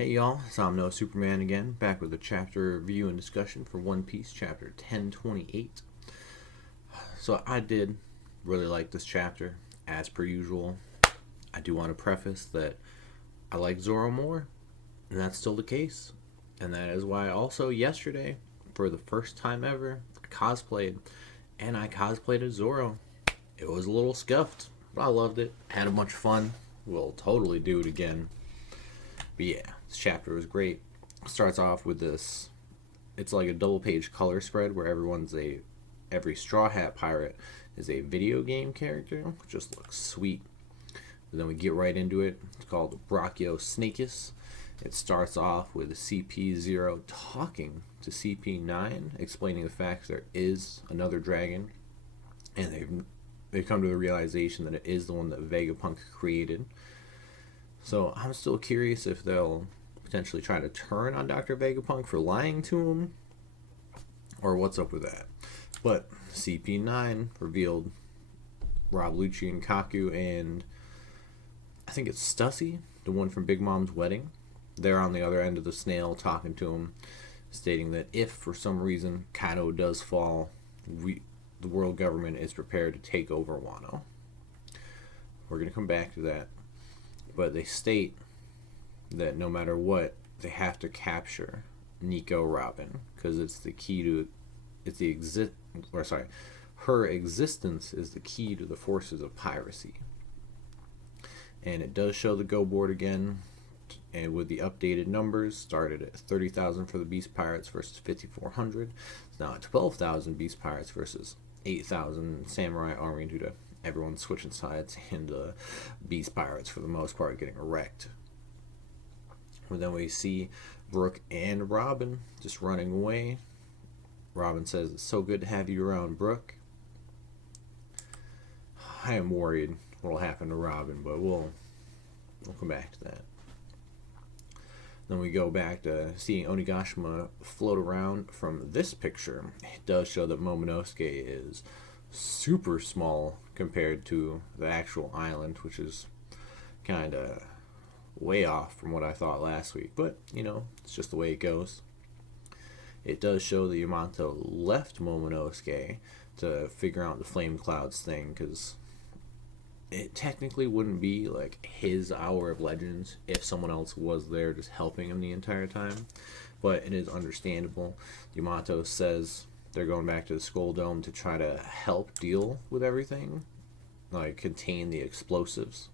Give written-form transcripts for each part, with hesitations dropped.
Hey y'all, it's I'm No Superman again, back with a chapter review and discussion for One Piece chapter 1028. So I did really like this chapter, as per usual. I do want to preface that I like Zoro more, and that's still the case. And that is why also yesterday, for the first time ever, I cosplayed, and I cosplayed as Zoro. It was a little scuffed, but I loved it, had a bunch of fun. We'll totally do it again. But yeah, this chapter was great. Starts off with this. It's like a double page color spread where every Straw Hat pirate is a video game character, which just looks sweet. But then we get right into it. It's called Brachiosaurus. It starts off with CP0 talking to CP9, explaining the fact there is another dragon, and they've come to the realization that it is the one that Vegapunk created. So I'm still curious if they'll potentially try to turn on Dr. Vegapunk for lying to him, or what's up with that. But CP9 revealed Rob Lucci and Kaku, and I think it's Stussy, the one from Big Mom's wedding. They're on the other end of the snail talking to him, stating that if for some reason Kaido does fall, the world government is prepared to take over Wano. We're going to come back to that. But they state that no matter what, they have to capture Nico Robin because it's the key to her existence is the key to the forces of piracy. And it does show the go board again, and with the updated numbers, started at 30,000 for the Beast Pirates versus 5,400. It's now at 12,000 Beast Pirates versus 8,000 Samurai Army due to everyone switching sides, and Beast Pirates for the most part getting wrecked. But then we see Brooke and Robin just running away. Robin says, "It's so good to have you around, Brooke." I am worried what will happen to Robin, but we'll come back to that. Then we go back to seeing Onigashima float around. From this picture, it does show that Momonosuke is super small compared to the actual island, which is kind of way off from what I thought last week. But, it's just the way it goes. It does show that Yamato left Momonosuke to figure out the flame clouds thing, because it technically wouldn't be like his hour of legends if someone else was there just helping him the entire time. But it is understandable. Yamato says they're going back to the Skull Dome to try to help deal with everything, like contain the explosives,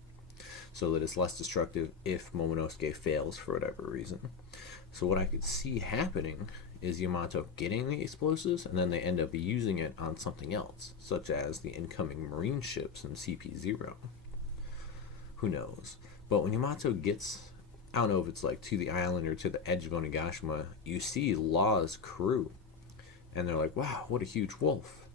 so that it's less destructive if Momonosuke fails for whatever reason. So what I could see happening is Yamato getting the explosives, and then they end up using it on something else, such as the incoming marine ships in CP0. Who knows? But when Yamato gets, I don't know if it's like to the island or to the edge of Onigashima, you see Law's crew. And they're like, wow, what a huge wolf.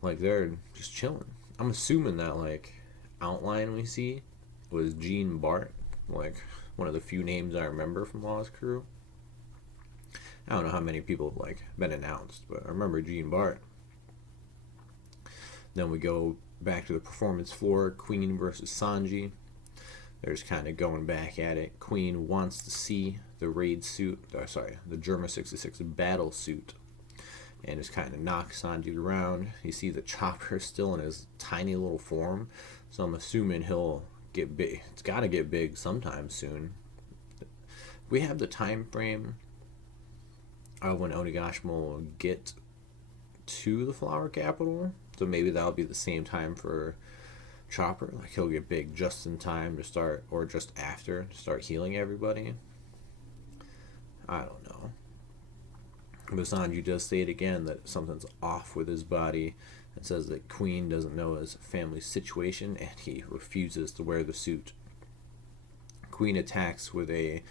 Like, they're just chilling. I'm assuming that, like, outline we see was Gene Bart. Like, one of the few names I remember from Law's crew. I don't know how many people have, like, been announced, but I remember Gene Bart. Then we go back to the performance floor. Queen versus Sanji. They're just kind of going back at it. Queen wants to see the the Germa 66 battle suit, and just kind of knocks Sanji around. You see the Chopper still in his tiny little form, so I'm assuming he'll get big. It's got to get big sometime soon. We have the time frame of when Onigashima will get to the Flower Capital, so maybe that'll be the same time for Chopper. Like, he'll get big just in time to start, or just after, to start healing everybody. I don't know. But Sanji does state again that something's off with his body, and says that Queen doesn't know his family's situation, and he refuses to wear the suit. Queen attacks with a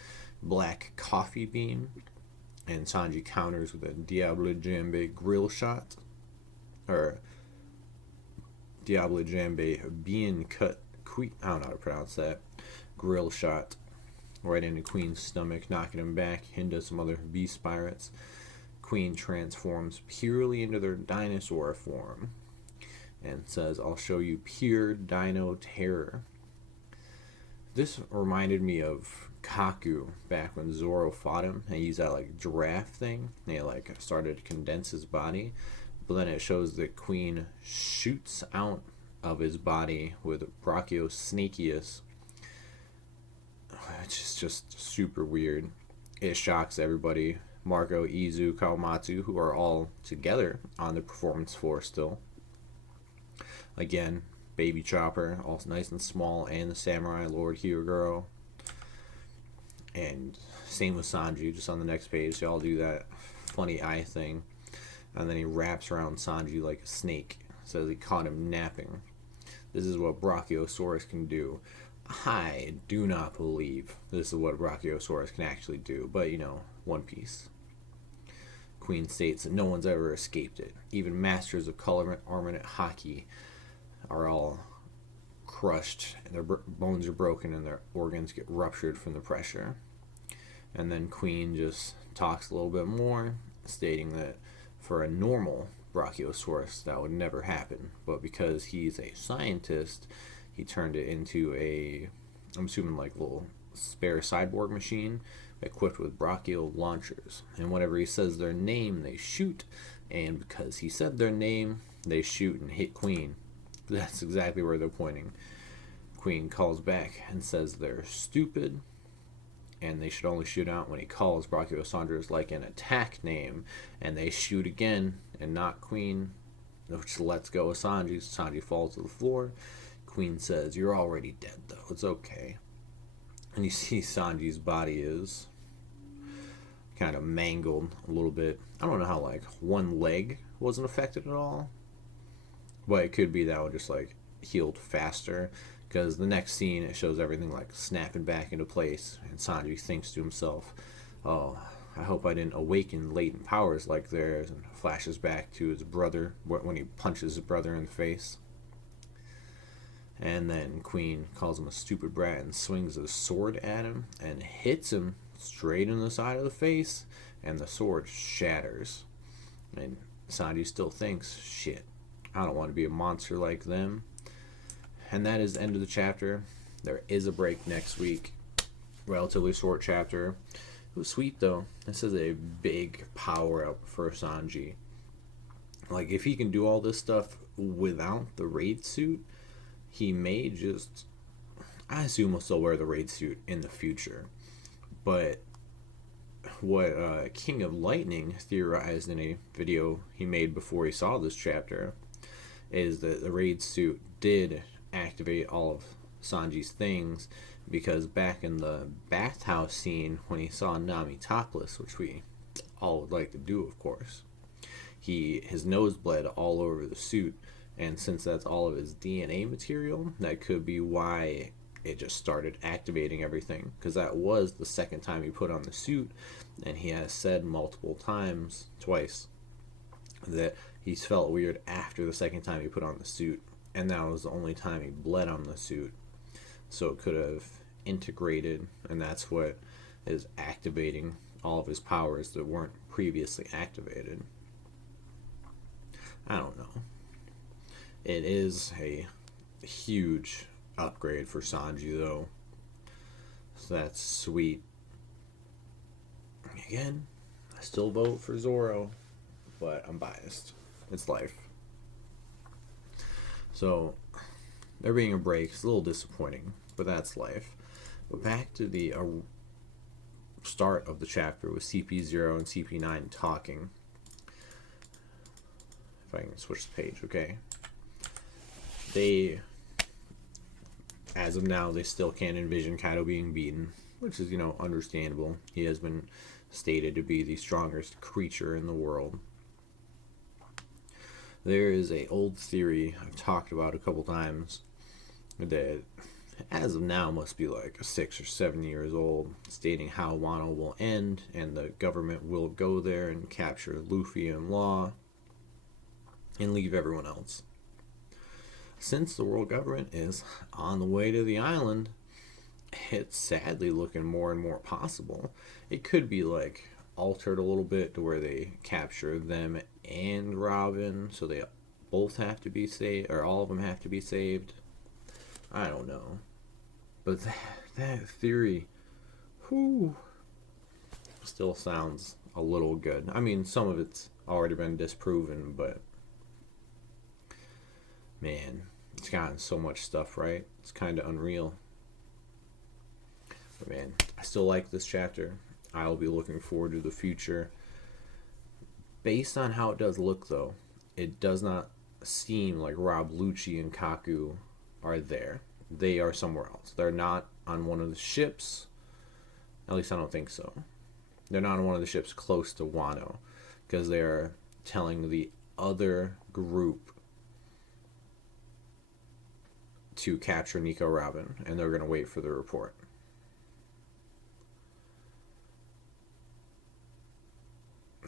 black coffee beam, and Sanji counters with a Diable Jambe grill shot, or Diable Jambe being cut, I don't know how to pronounce that, grill shot right into Queen's stomach, knocking him back into some other beast pirates. Queen transforms purely into their dinosaur form and says, "I'll show you pure dino terror." This reminded me of Kaku back when Zoro fought him, and he used that like giraffe thing, and he like started to condense his body. But then it shows that Queen shoots out of his body with Brachiosaurus, which is just super weird. It shocks everybody. Marco, Izu, Kawamatsu, who are all together on the performance floor still. Again, Baby Chopper, all nice and small, and the Samurai Lord Hyoguro. And same with Sanji, just on the next page. They all do that funny eye thing. And then he wraps around Sanji like a snake. Says he caught him napping. This is what Brachiosaurus can do. I do not believe this is what Brachiosaurus can actually do. But, One Piece. Queen states that no one's ever escaped it. Even masters of color armament hockey are all crushed. And their bones are broken and their organs get ruptured from the pressure. And then Queen just talks a little bit more, stating that for a normal Brachiosaurus, that would never happen. But because he's a scientist, he turned it into I'm assuming like a little spare cyborg machine equipped with brachio launchers. And whenever he says their name, they shoot. And because he said their name, they shoot and hit Queen. That's exactly where they're pointing. Queen calls back and says they're stupid, and they should only shoot out when he calls Brachiosaurus like an attack name, and they shoot again and not Queen, which lets go of Sanji. Sanji falls to the floor. Queen says, "You're already dead, though. It's okay." And you see Sanji's body is kind of mangled a little bit. I don't know how, like, one leg wasn't affected at all, but it could be that one just, like, healed faster. Because the next scene, it shows everything like snapping back into place, and Sanji thinks to himself, "Oh, I hope I didn't awaken latent powers like theirs," and flashes back to his brother when he punches his brother in the face. And then Queen calls him a stupid brat and swings a sword at him and hits him straight in the side of the face, and the sword shatters. And Sanji still thinks, shit, I don't want to be a monster like them. And that is the end of the chapter. There is a break next week. Relatively short chapter. It was sweet though. This is a big power up for Sanji. Like, if he can do all this stuff without the raid suit, he may just... I assume he'll still wear the raid suit in the future. But what King of Lightning theorized in a video he made before he saw this chapter is that the raid suit did activate all of Sanji's things, because back in the bathhouse scene when he saw Nami topless, which we all would like to do, of course, his nose bled all over the suit, and since that's all of his DNA material, that could be why it just started activating everything, because that was the second time he put on the suit, and he has said multiple times, twice, that he's felt weird after the second time he put on the suit. And that was the only time he bled on the suit. So it could have integrated, and that's what is activating all of his powers that weren't previously activated. I don't know. It is a huge upgrade for Sanji, though. So that's sweet. Again, I still vote for Zoro, but I'm biased. It's life. So, there being a break is a little disappointing, but that's life. But back to the start of the chapter with CP0 and CP9 talking. If I can switch the page, okay. As of now, they still can't envision Kaido being beaten, which is, understandable. He has been stated to be the strongest creature in the world. There is an old theory I've talked about a couple times that as of now must be like 6 or 7 years old, stating how Wano will end and the government will go there and capture Luffy and Law and leave everyone else. Since the world government is on the way to the island, it's sadly looking more and more possible. It could be like altered a little bit to where they capture them and Robin, so they both have to be saved, or all of them have to be saved. I don't know, but that theory whew, still sounds a little good. I mean, some of it's already been disproven, but man, it's gotten so much stuff right. It's kind of unreal. But man, I still like this chapter. I'll be looking forward to the future. Based on how it does look, though, it does not seem like Rob Lucci and Kaku are there. They are somewhere else. They're not on one of the ships. At least I don't think so. They're not on one of the ships close to Wano, because they're telling the other group to capture Nico Robin, and they're going to wait for the report.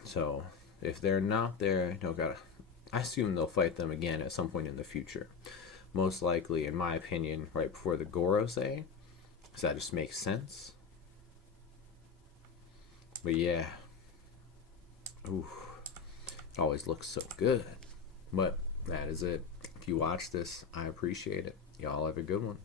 So, if they're not there, I assume they'll fight them again at some point in the future. Most likely, in my opinion, right before the Gorosei, because that just makes sense. But yeah, ooh, it always looks so good. But that is it. If you watch this, I appreciate it. Y'all have a good one.